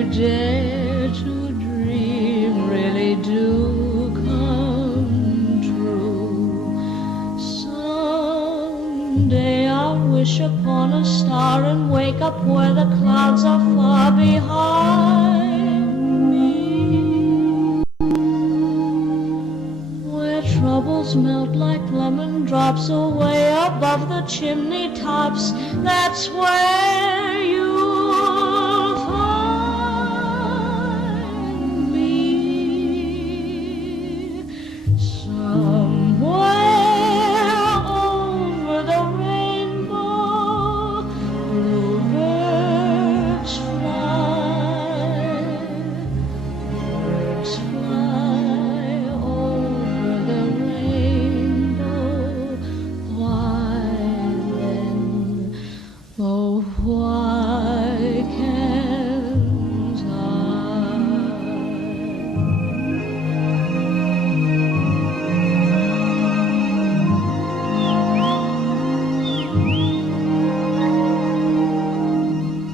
you dare to dream really do come true. Someday I'll wish upon a star and wake up where the clouds are far behind me, where troubles melt like lemon drops away above the chimney tops. That's where you'll find me, somewhere over the rainbow. Bluebirds fly, birds fly over the rainbow. Why then, oh why can't I?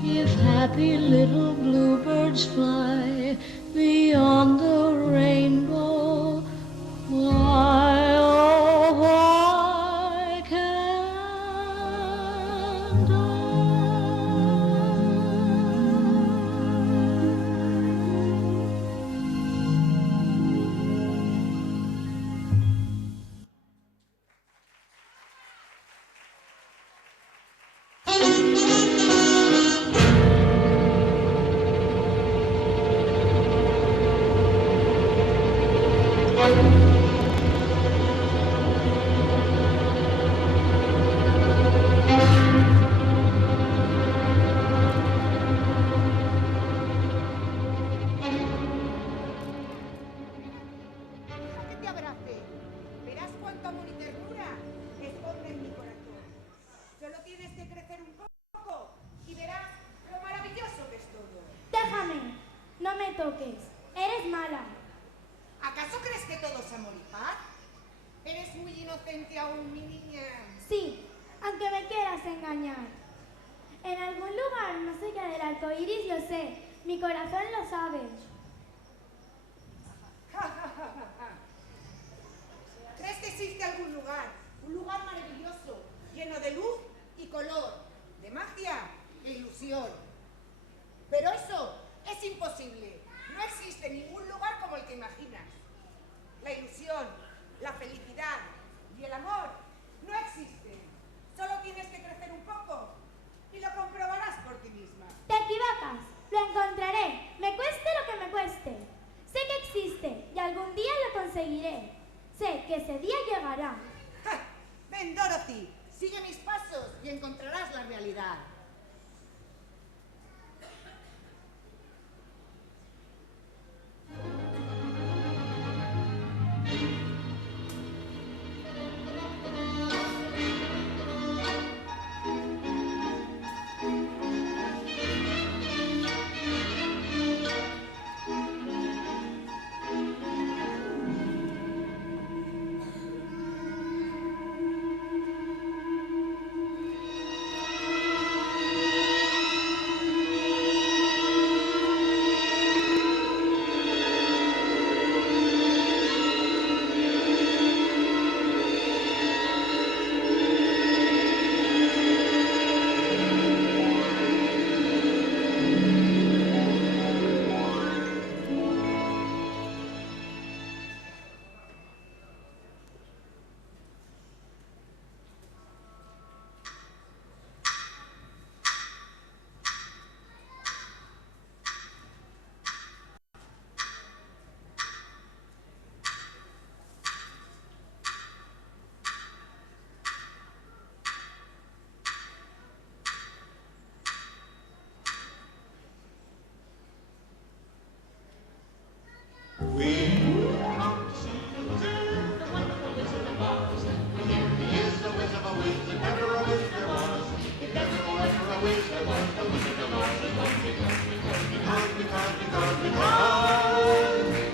If happy little bluebirds fly beyond the rainbow, why, oh why can't I? Deja que te abrace. Verás cuánto amor y ternura esconde en mi corazón. Solo tienes que crecer un poco y verás lo maravilloso que es todo. Déjame, no me toques, eres mala. ¿Acaso crees que todo es amor y paz? Eres muy inocente aún, mi niña. Sí, aunque me quieras engañar. En algún lugar no sé qué del arco iris, lo sé, mi corazón lo sabe. ¿Crees que existe algún lugar? Un lugar maravilloso, lleno de luz y color, de magia e ilusión. Pero eso es imposible. No existe ningún lugar como el que imaginas. La ilusión, la felicidad y el amor no existen. Solo tienes que crecer un poco y lo comprobarás por ti misma. Te equivocas, lo encontraré, me cueste lo que me cueste. Sé que existe y algún día lo conseguiré. Sé que ese día llegará. ¡Ja! Ven, Dorothy, sigue mis pasos y encontrarás la realidad.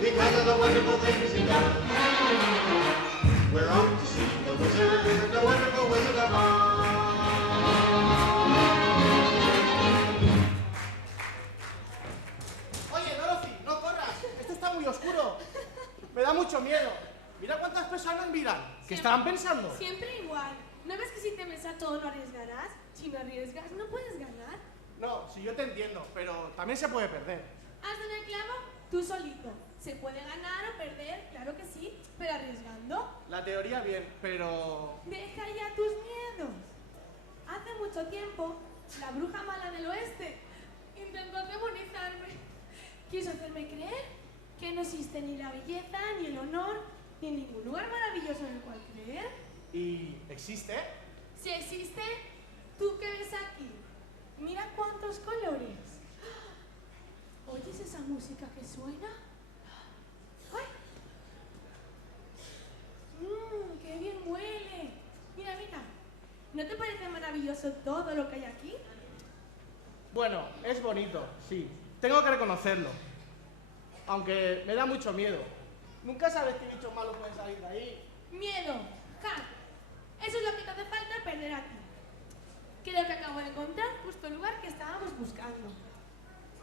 Because of the wonderful things he does. We're off to see the wizard, the wonderful Wizard of Oz. quedarán pensando? Siempre igual. ¿No ves que si temes a todo no arriesgarás? Si no arriesgas, no puedes ganar. No, si yo te entiendo, pero también se puede perder. ¿Has dado el clavo? Tú solito. Se puede ganar o perder, claro que sí, pero arriesgando. La teoría bien, pero... Deja ya tus miedos. Hace mucho tiempo, la bruja mala del oeste intentó demonizarme. Quiso hacerme creer que no existe ni la belleza, ni el honor, ni ningún lugar maravilloso en el cual creer. ¿Y existe? Si existe, ¿tú qué ves aquí? Mira cuántos colores. ¿Oyes esa música que suena? ¡Ay! ¡Qué bien huele! Mira, mira. ¿No te parece maravilloso todo lo que hay aquí? Bueno, es bonito, sí. Tengo que reconocerlo. Aunque me da mucho miedo. Nunca sabes qué bichos malos pueden salir de ahí. ¡Miedo! ¡Ja! Eso es lo que te hace falta perder aquí. Creo que acabo de encontrar justo el lugar que estábamos buscando.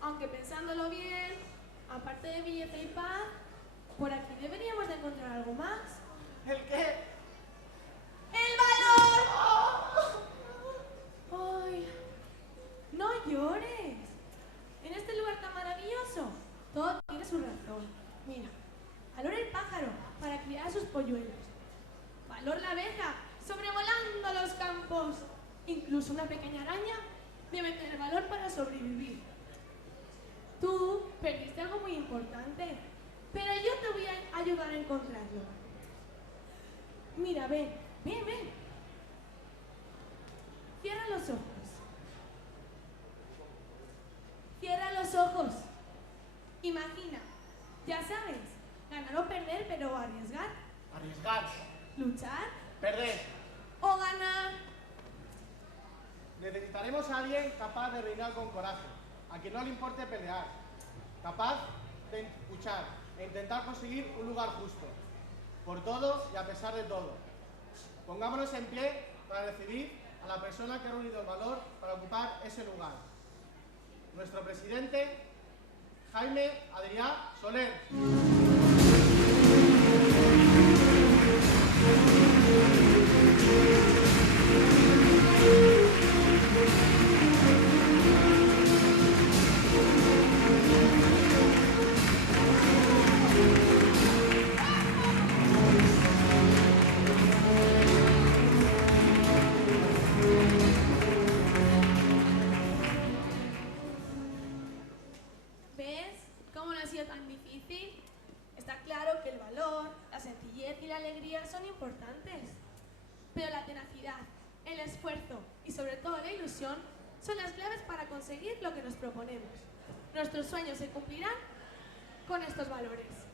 Aunque pensándolo bien, aparte de belleza y paz, por aquí deberíamos de encontrar algo más. ¿El qué? ¡El valor! ¡Ay! ¡No llores! En este lugar tan maravilloso, todo tiene su razón. Mira, valor el pájaro para criar sus polluelos. Valor la abeja sobrevolando los campos. Incluso una pequeña araña debe tener valor para sobrevivir. Tú perdiste algo muy importante, pero yo te voy a ayudar a encontrarlo. Mira, ven, ven, ven. Cierra los ojos. Cierra los ojos. Imagina, ya sabes, ganar o perder, pero arriesgar. Arriesgar. Luchar Perder. o ganar. Necesitaremos a alguien capaz de reinar con coraje, a quien no le importe pelear, capaz de luchar e intentar conseguir un lugar justo, por todo y a pesar de todo. Pongámonos en pie para recibir a la persona que ha reunido el valor para ocupar ese lugar. Nuestro presidente, Jaime Adrià Soler. ¿Ves cómo no ha sido tan difícil? Está claro que el valor, la sencillez y la alegría son importantes. Pero la tenacidad, el esfuerzo y sobre todo la ilusión son las claves para conseguir lo que nos proponemos. Nuestros sueños se cumplirán con estos valores.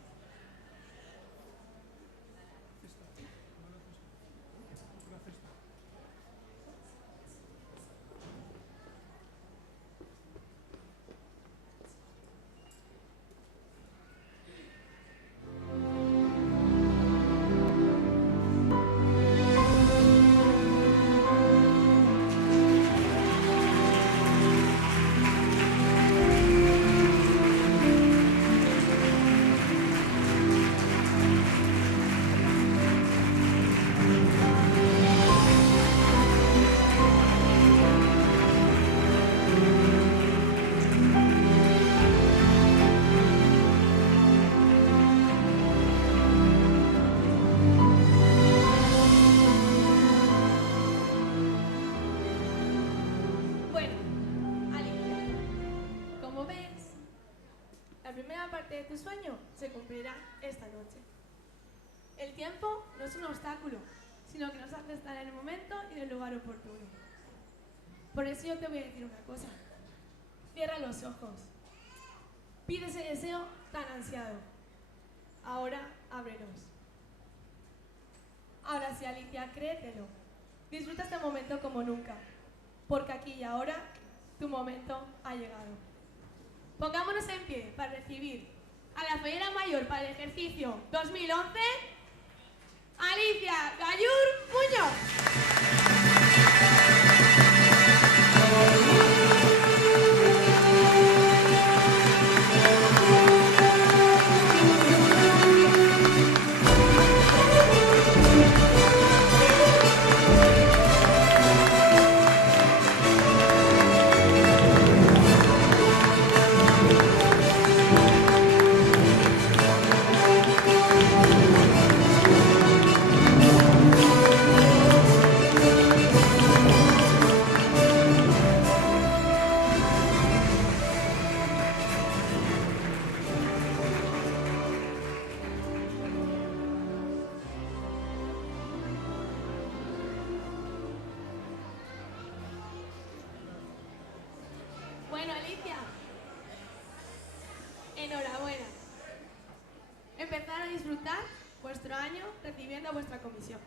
parte de tu sueño se cumplirá esta noche. El tiempo no es un obstáculo, sino que nos hace estar en el momento y en el lugar oportuno. Por eso yo te voy a decir una cosa. Cierra los ojos. Pide ese deseo tan ansiado. Ahora ábrelos. Ahora sí, Alicia, créetelo. Disfruta este momento como nunca, porque aquí y ahora tu momento ha llegado. Pongámonos en pie para recibir a la Fallera Mayor para el ejercicio 2011, Alicia Gallur Muñoz. empezar a disfrutar vuestro año recibiendo vuestra comisión.